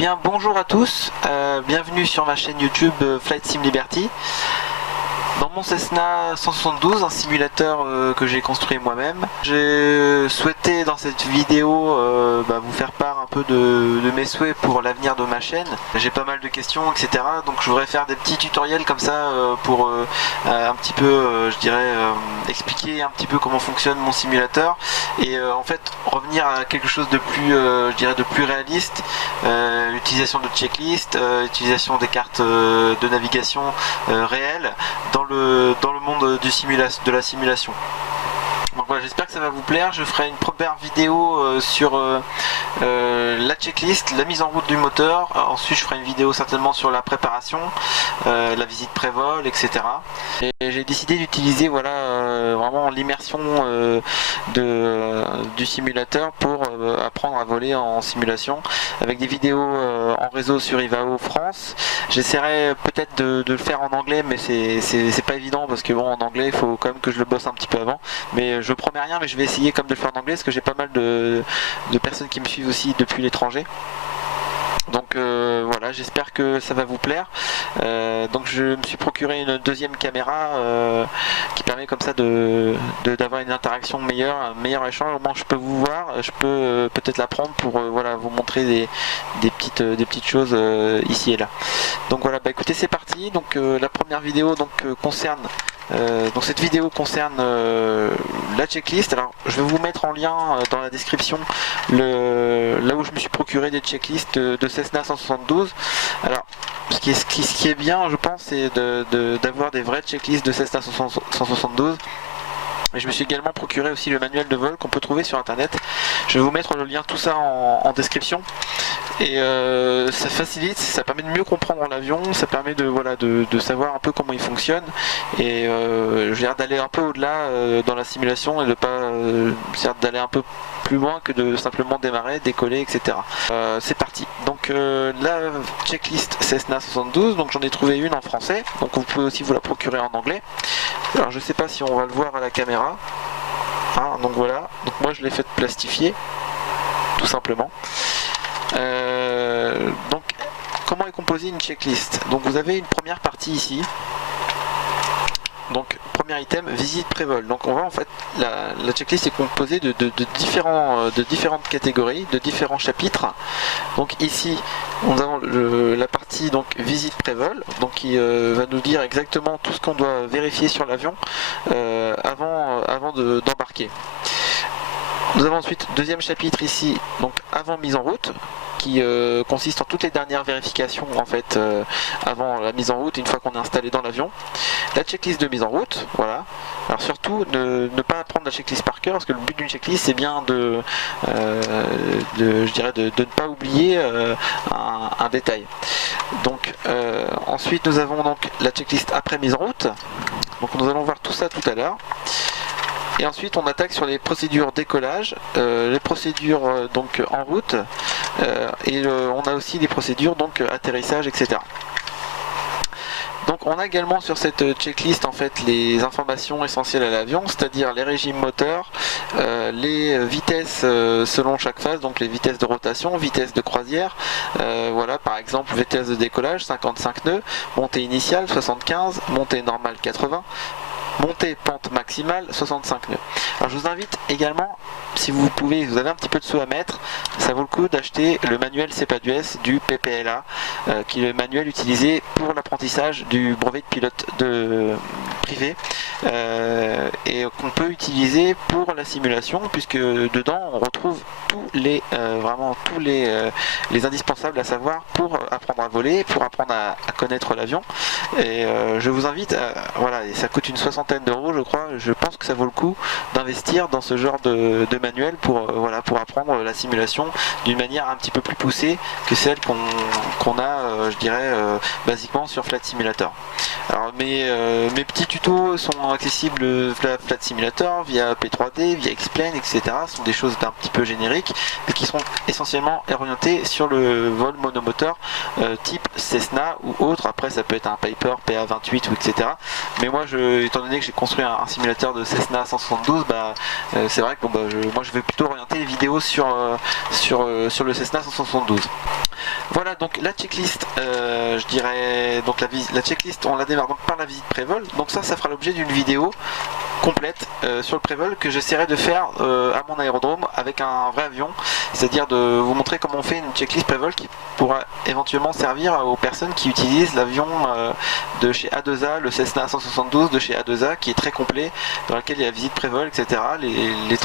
bien bonjour à tous, bienvenue sur ma chaîne YouTube Flight Sim Liberty. Dans mon Cessna 172, un simulateur que j'ai construit moi-même, j'ai souhaité dans cette vidéo vous faire part un peu de mes souhaits pour l'avenir de ma chaîne. J'ai pas mal de questions, etc. Donc je voudrais faire des petits tutoriels comme ça pour un petit peu, expliquer un petit peu comment fonctionne mon simulateur et en fait revenir à quelque chose de plus, de plus réaliste. Utilisation de checklist, utilisation des cartes de navigation réelles dans le monde de la simulation. Donc voilà, j'espère que ça va vous plaire. Je ferai une première vidéo sur la checklist, la mise en route du moteur. Ensuite je ferai une vidéo certainement sur la préparation, la visite pré-vol, etc. Et j'ai décidé d'utiliser vraiment l'immersion du simulateur pour apprendre à voler en simulation avec des vidéos en réseau sur Ivao France. J'essaierai peut-être de le faire en anglais, mais c'est pas évident parce que bon, en anglais il faut quand même que je le bosse un petit peu avant, mais je promets rien, mais je vais essayer comme de le faire en anglais parce que j'ai pas mal de personnes qui me suivent aussi depuis l'étranger. Donc voilà, j'espère que ça va vous plaire. Donc je me suis procuré une deuxième caméra qui permet comme ça d'avoir une interaction meilleure, un meilleur échange. Au moins je peux vous voir, je peux peut-être la prendre pour vous montrer des petites choses ici et là. Donc voilà, écoutez, c'est parti. Donc la première vidéo concerne cette vidéo concerne la checklist. Alors je vais vous mettre en lien dans la description là où je me suis procuré des checklists de Cessna 172. Alors ce qui est bien, je pense, c'est d'avoir des vraies checklists de Cessna 172. Et je me suis également procuré aussi le manuel de vol qu'on peut trouver sur internet. Je vais vous mettre le lien, tout ça en description. Et ça facilite, ça permet de mieux comprendre l'avion, ça permet de savoir un peu comment il fonctionne. Et j'ai l'air d'aller un peu au-delà dans la simulation et de pas d'aller un peu plus loin que de simplement démarrer, décoller, etc. C'est parti. Donc la checklist Cessna 72, donc j'en ai trouvé une en français, donc vous pouvez aussi vous la procurer en anglais. Alors je sais pas si on va le voir à la caméra. Donc voilà, donc moi je l'ai fait plastifier, tout simplement. Donc comment est composée une checklist? Donc vous avez une première partie ici. Donc premier item, visite pré-vol. Donc on voit en fait la checklist est composée de différentes catégories, de différents chapitres. Donc ici nous avons la partie visite pré-vol, donc qui va nous dire exactement tout ce qu'on doit vérifier sur l'avion avant d'embarquer. Nous avons ensuite deuxième chapitre ici, donc avant mise en route, qui consiste en toutes les dernières vérifications en fait avant la mise en route, une fois qu'on est installé dans l'avion. La checklist de mise en route, voilà. Alors surtout ne pas apprendre la checklist par cœur, parce que le but d'une checklist c'est bien de ne pas oublier un détail. Donc ensuite nous avons donc la checklist après mise en route. Donc nous allons voir tout ça tout à l'heure. Et ensuite on attaque sur les procédures décollage, les procédures en route, et on a aussi les procédures atterrissage, etc. Donc on a également sur cette checklist en fait les informations essentielles à l'avion, c'est-à-dire les régimes moteurs, les vitesses selon chaque phase, donc les vitesses de rotation, vitesse de croisière, par exemple vitesse de décollage 55 nœuds, montée initiale 75, montée normale 80, montée pente maximale 65 nœuds. Alors je vous invite également, si vous pouvez, vous avez un petit peu de sous à mettre, ça vaut le coup d'acheter le manuel CEPADUS du PPLA, qui est le manuel utilisé pour l'apprentissage du brevet de pilote privé, et qu'on peut utiliser pour la simulation, puisque dedans on retrouve tous les indispensables à savoir pour apprendre à voler, pour apprendre à connaître l'avion. Et je vous invite et ça coûte une soixantaine d'euros je crois. Je pense que ça vaut le coup d'investir dans ce genre de manuel pour apprendre la simulation d'une manière un petit peu plus poussée que celle qu'on a basiquement sur Flight Simulator. Alors mes petits tutos sont accessibles via Flight Simulator, via P3D, via Explain, etc. Ce sont des choses d'un petit peu génériques mais qui sont essentiellement orientées sur le vol monomoteur type Cessna ou autre. Après ça peut être un Piper Hopper PA28 ou etc. Mais moi, étant donné que j'ai construit un simulateur de Cessna 172, c'est vrai que moi je vais plutôt orienter les vidéos sur le Cessna 172. Voilà donc la checklist, je dirais, donc la checklist on la démarre donc par la visite pré-vol, donc ça fera l'objet d'une vidéo complète sur le pré-vol que j'essaierai de faire à mon aérodrome avec un vrai avion, c'est-à-dire de vous montrer comment on fait une checklist pré-vol qui pourra éventuellement servir aux personnes qui utilisent l'avion de chez A2A, le Cessna 172 de chez A2A qui est très complet, dans lequel il y a la visite pré-vol, etc.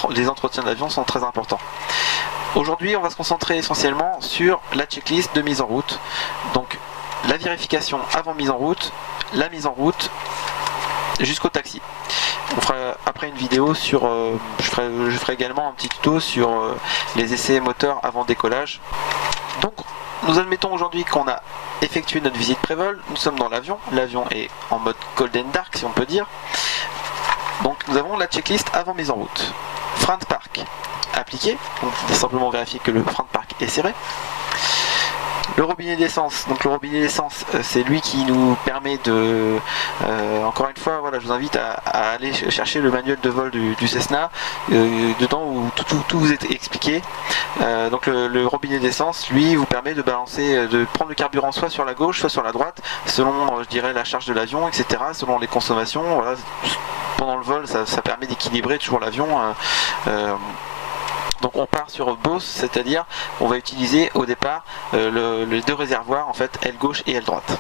Les entretiens d'avion sont très importants. Aujourd'hui, on va se concentrer essentiellement sur la checklist de mise en route. Donc, la vérification avant mise en route, la mise en route jusqu'au taxi. On fera après une vidéo sur, je ferai également un petit tuto sur les essais moteurs avant décollage. Donc, nous admettons aujourd'hui qu'on a effectué notre visite pré-vol. Nous sommes dans l'avion. L'avion est en mode cold and dark, si on peut dire. Donc, nous avons la checklist avant mise en route. Frein de parc appliqué, donc simplement vérifier que le frein de parc est serré. Le robinet d'essence, donc le robinet d'essence c'est lui qui nous permet de, encore une fois, voilà, je vous invite à aller chercher le manuel de vol du Cessna, dedans où tout vous est expliqué. Donc le robinet d'essence, lui, vous permet de balancer, de prendre le carburant soit sur la gauche, soit sur la droite, selon, je dirais, la charge de l'avion, etc., selon les consommations. Voilà. Pendant le vol, ça permet d'équilibrer toujours l'avion. Donc on part sur Bose, c'est-à-dire on va utiliser au départ les deux réservoirs, en fait, aile gauche et aile droite.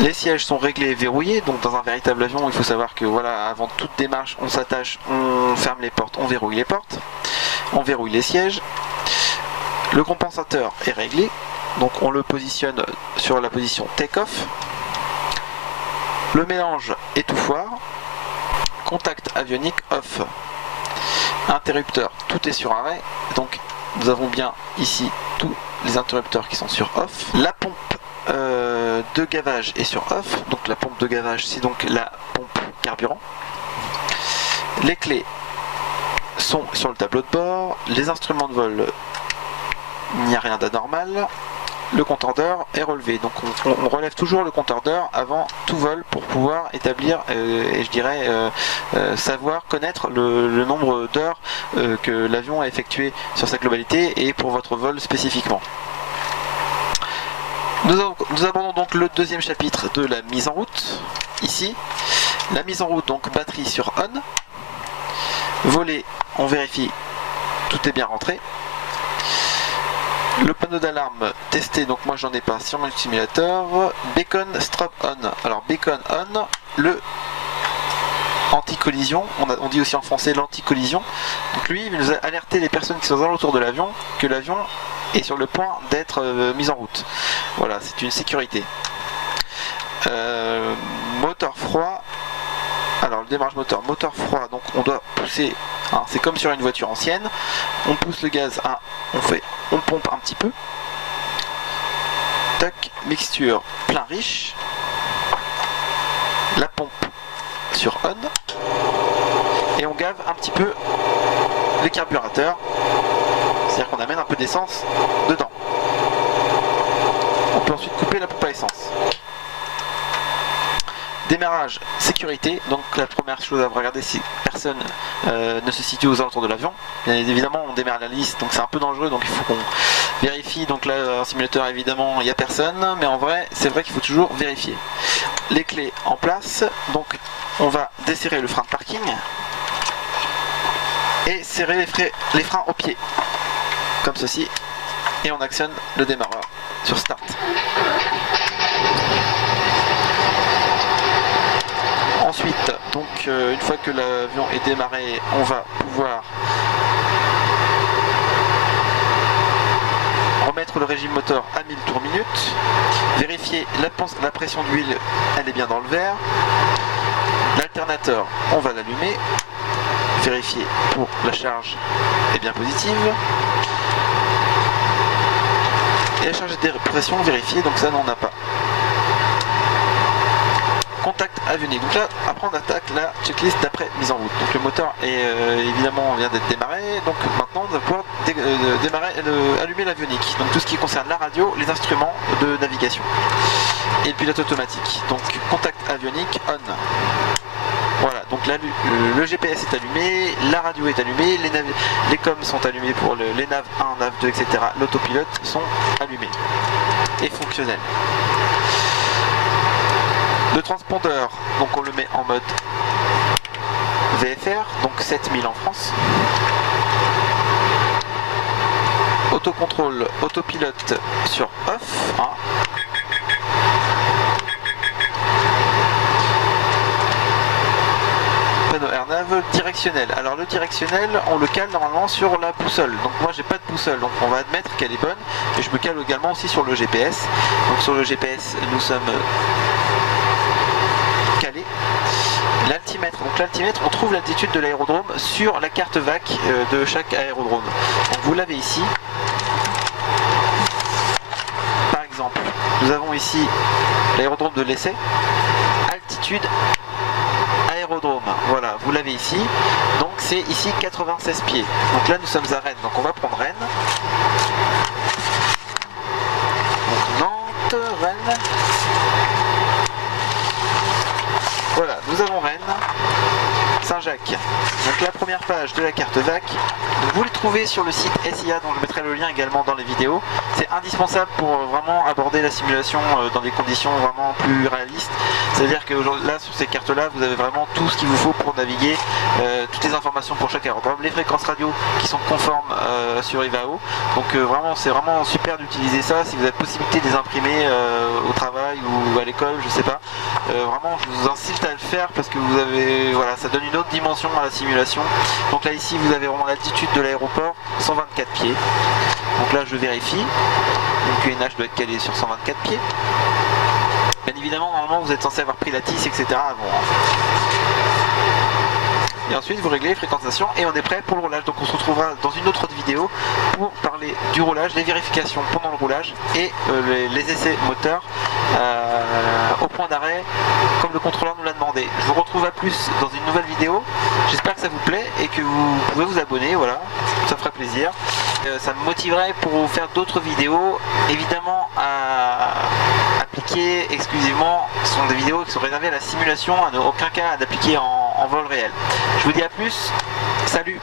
Les sièges sont réglés et verrouillés, donc dans un véritable avion, il faut savoir que voilà, avant toute démarche, on s'attache, on ferme les portes, on verrouille les portes, on verrouille les sièges. Le compensateur est réglé, donc on le positionne sur la position take-off. Le mélange étouffoir, contact avionique off. Interrupteur, tout est sur arrêt, donc nous avons bien ici tous les interrupteurs qui sont sur off. La pompe de gavage est sur off, donc la pompe de gavage c'est donc la pompe carburant. Les clés sont sur le tableau de bord, les instruments de vol, il n'y a rien d'anormal. Le compteur d'heure est relevé, donc on relève toujours le compteur d'heure avant tout vol pour pouvoir établir et je dirais savoir connaître le nombre d'heures que l'avion a effectué sur sa globalité et pour votre vol spécifiquement. Nous abordons donc le deuxième chapitre de la mise en route. Ici, la mise en route, donc batterie sur on, volet, on vérifie tout est bien rentré. Le panneau d'alarme testé, donc moi j'en ai pas sur mon simulateur. Beacon strap on. Alors beacon on, le anti-collision, on dit aussi en français l'anti-collision. Donc lui il nous a alerté les personnes qui sont autour de l'avion que l'avion est sur le point d'être mis en route. Voilà, c'est une sécurité. Moteur froid. Alors le démarrage moteur froid, donc on doit pousser, hein, c'est comme sur une voiture ancienne, on pousse le gaz à, on pompe un petit peu, tac, mixture plein riche, la pompe sur on, et on gave un petit peu les carburateurs, c'est-à-dire qu'on amène un peu d'essence dedans. On peut ensuite couper la pompe à essence. Démarrage, sécurité, donc la première chose à regarder si personne ne se situe aux alentours de l'avion. Bien évidemment on démarre la liste, donc c'est un peu dangereux, donc il faut qu'on vérifie. Donc là en simulateur évidemment il n'y a personne, mais en vrai c'est vrai qu'il faut toujours vérifier. Les clés en place, donc on va desserrer le frein de parking et serrer les freins au pied, comme ceci, et on actionne le démarreur sur start. Ensuite, donc une fois que l'avion est démarré, on va pouvoir remettre le régime moteur à 1000 tours minute, vérifier la pression d'huile, elle est bien dans le verre. L'alternateur, on va l'allumer, vérifier pour la charge est bien positive. Et la charge de pression, vérifier, donc ça n'en a pas. contact avionique. Donc là, après on attaque la checklist d'après mise en route. Donc le moteur est évidemment vient d'être démarré. Donc maintenant on va pouvoir allumer l'avionique. Donc tout ce qui concerne la radio, les instruments de navigation et le pilote automatique. Donc contact avionique on. Voilà, donc là, le GPS est allumé, la radio est allumée, les coms sont allumés pour les nav 1, nav 2, etc. L'autopilote sont allumés et fonctionnels. Le transpondeur, donc on le met en mode VFR, donc 7000 en France. Autocontrôle, autopilote sur off. Hein. AirNav directionnel. Alors le directionnel, on le cale normalement sur la boussole. Donc moi j'ai pas de boussole, donc on va admettre qu'elle est bonne. Et je me cale également aussi sur le GPS. Donc sur le GPS, nous sommes calés. L'altimètre. Donc l'altimètre, on trouve l'altitude de l'aérodrome sur la carte VAC de chaque aérodrome. Donc vous l'avez ici. Par exemple, nous avons ici l'aérodrome de l'Essai. Altitude aérodrome, voilà, vous l'avez ici, donc c'est ici 96 pieds. Donc là nous sommes à Rennes, donc on va prendre Rennes. Donc Nantes, Rennes. Voilà, nous avons Rennes, Saint-Jacques. Donc la première page de la carte VAC, vous le trouvez sur le site SIA, dont je mettrai le lien également dans les vidéos. C'est indispensable pour vraiment aborder la simulation dans des conditions vraiment plus réalistes. C'est-à-dire que là, sur ces cartes-là, vous avez vraiment tout ce qu'il vous faut pour naviguer, toutes les informations pour chaque aérodrome, les fréquences radio qui sont conformes sur Ivao. Donc vraiment, c'est vraiment super d'utiliser ça. Si vous avez possibilité de les imprimer au travail ou à l'école, je sais pas. Vraiment, je vous incite à le faire parce que vous avez, voilà, ça donne une autre dimension à la simulation. Donc là, ici, vous avez vraiment l'altitude de l'aéroport, 124 pieds. Donc là, je vérifie. Donc QNH doit être calé sur 124 pieds. Bien évidemment, normalement, vous êtes censé avoir pris la TIS, etc. avant. Et ensuite, vous réglez les fréquentations et on est prêt pour le roulage. Donc on se retrouvera dans une autre vidéo pour parler du roulage, les vérifications pendant le roulage et les essais moteurs au point d'arrêt, comme le contrôleur nous l'a demandé. Je vous retrouve à plus dans une nouvelle vidéo. J'espère que ça vous plaît et que vous pouvez vous abonner, voilà, ça ferait plaisir. Ça me motiverait pour vous faire d'autres vidéos, évidemment à appliquer exclusivement. Ce sont des vidéos qui sont réservées à la simulation, à aucun cas à d'appliquer en vol réel. Je vous dis à plus, salut!